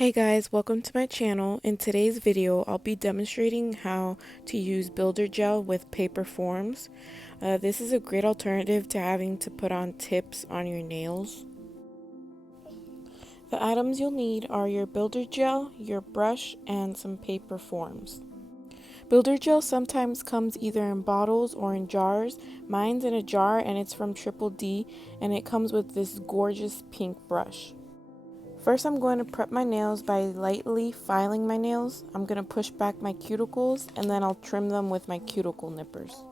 Hey guys, welcome to my channel. In today's video, I'll be demonstrating how to use builder gel with paper forms. This is a great alternative to having to put on tips on your nails. The items you'll need are your builder gel, your brush, and some paper forms. Builder gel sometimes comes either in bottles or in jars. Mine's in a jar and it's from Triple D, and it comes with this gorgeous pink brush. First, I'm going to prep my nails by lightly filing my nails. I'm going to push back my cuticles and then I'll trim them with my cuticle nippers.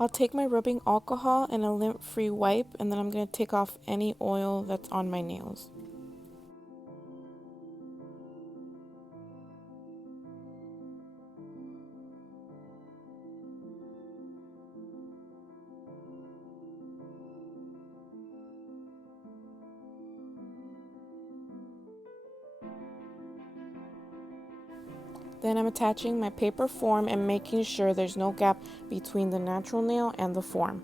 I'll take my rubbing alcohol and a lint-free wipe, and then I'm going to take off any oil that's on my nails. Then I'm attaching my paper form and making sure there's no gap between the natural nail and the form.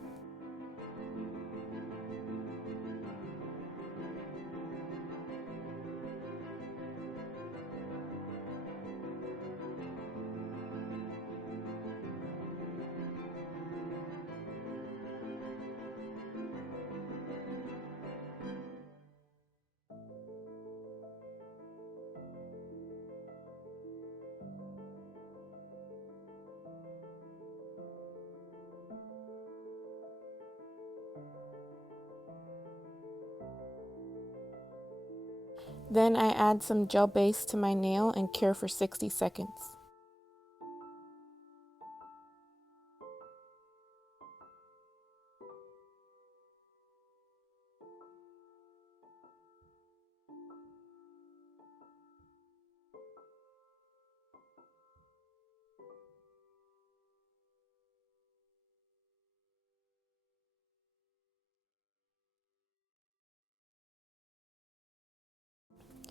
Then I add some gel base to my nail and cure for 60 seconds.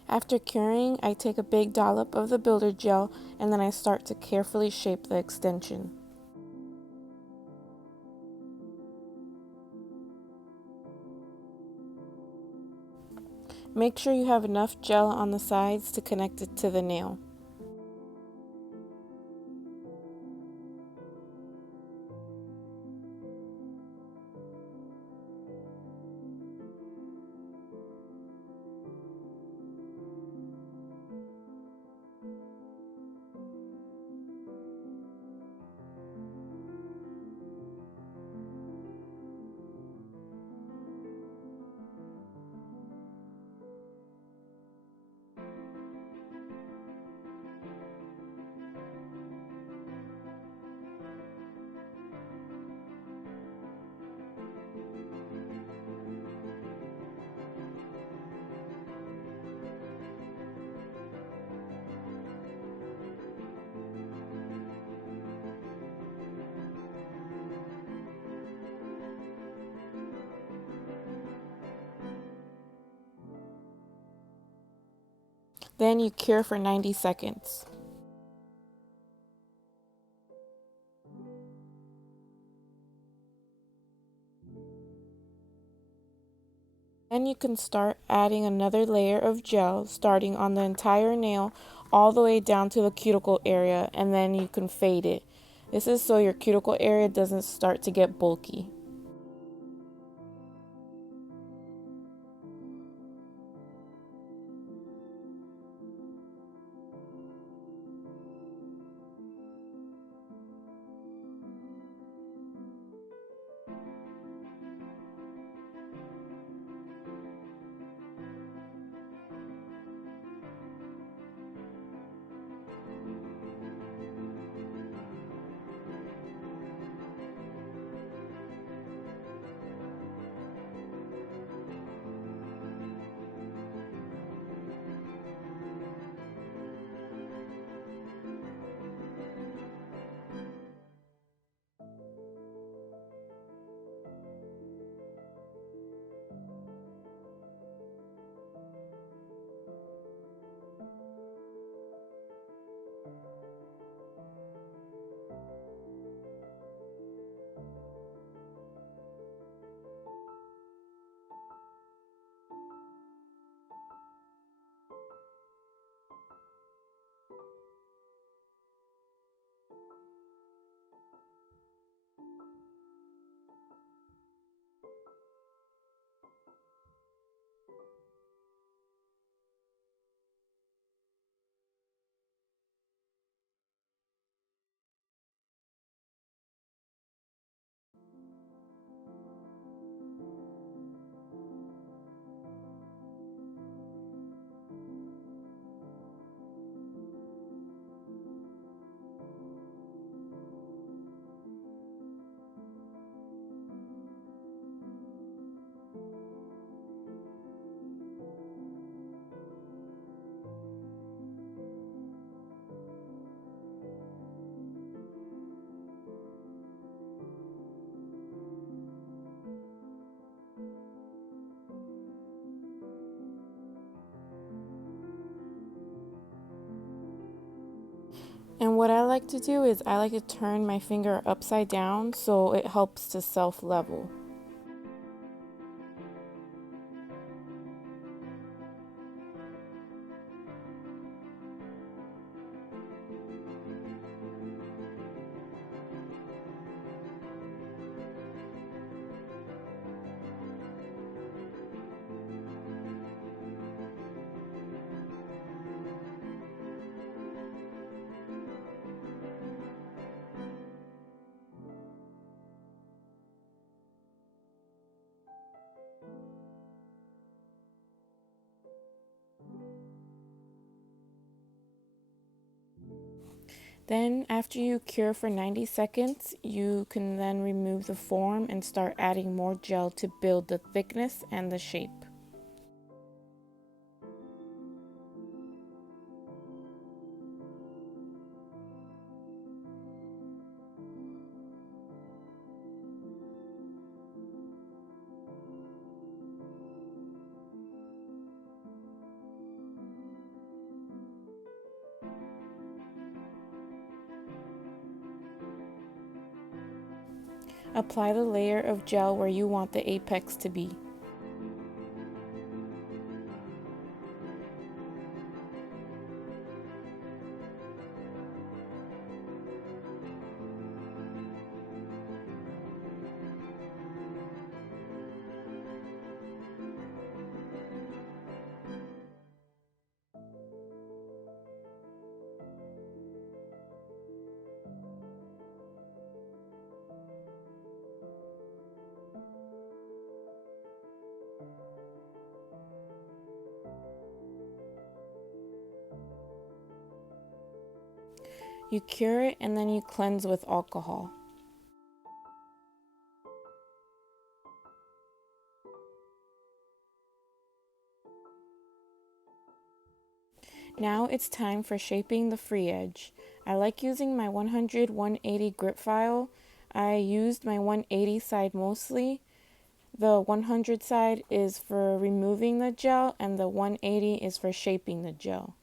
After curing, I take a big dollop of the builder gel and then I start to carefully shape the extension. Make sure you have enough gel on the sides to connect it to the nail. Then you cure for 90 seconds. Then you can start adding another layer of gel, starting on the entire nail all the way down to the cuticle area, and then you can fade it. This is so your cuticle area doesn't start to get bulky. like to do is I like to turn my finger upside down so it helps to self-level. Then after you cure for 90 seconds, you can then remove the form and start adding more gel to build the thickness and the shape. Apply the layer of gel where you want the apex to be. You cure it and then you cleanse with alcohol. Now it's time for shaping the free edge. I like using my 100/180 grip file. I used my 180 side mostly. The 100 side is for removing the gel and the 180 is for shaping the gel.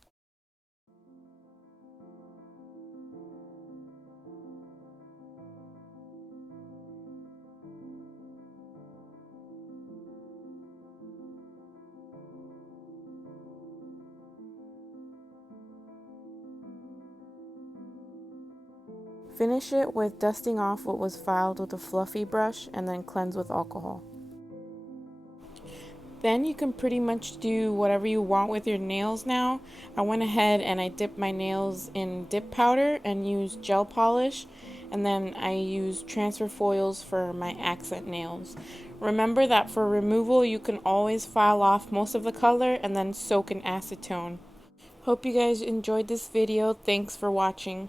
Finish it with dusting off what was filed with a fluffy brush and then cleanse with alcohol. Then you can pretty much do whatever you want with your nails now. I went ahead and I dipped my nails in dip powder and used gel polish, and then I used transfer foils for my accent nails. Remember that for removal you can always file off most of the color and then soak in acetone. Hope you guys enjoyed this video. Thanks for watching.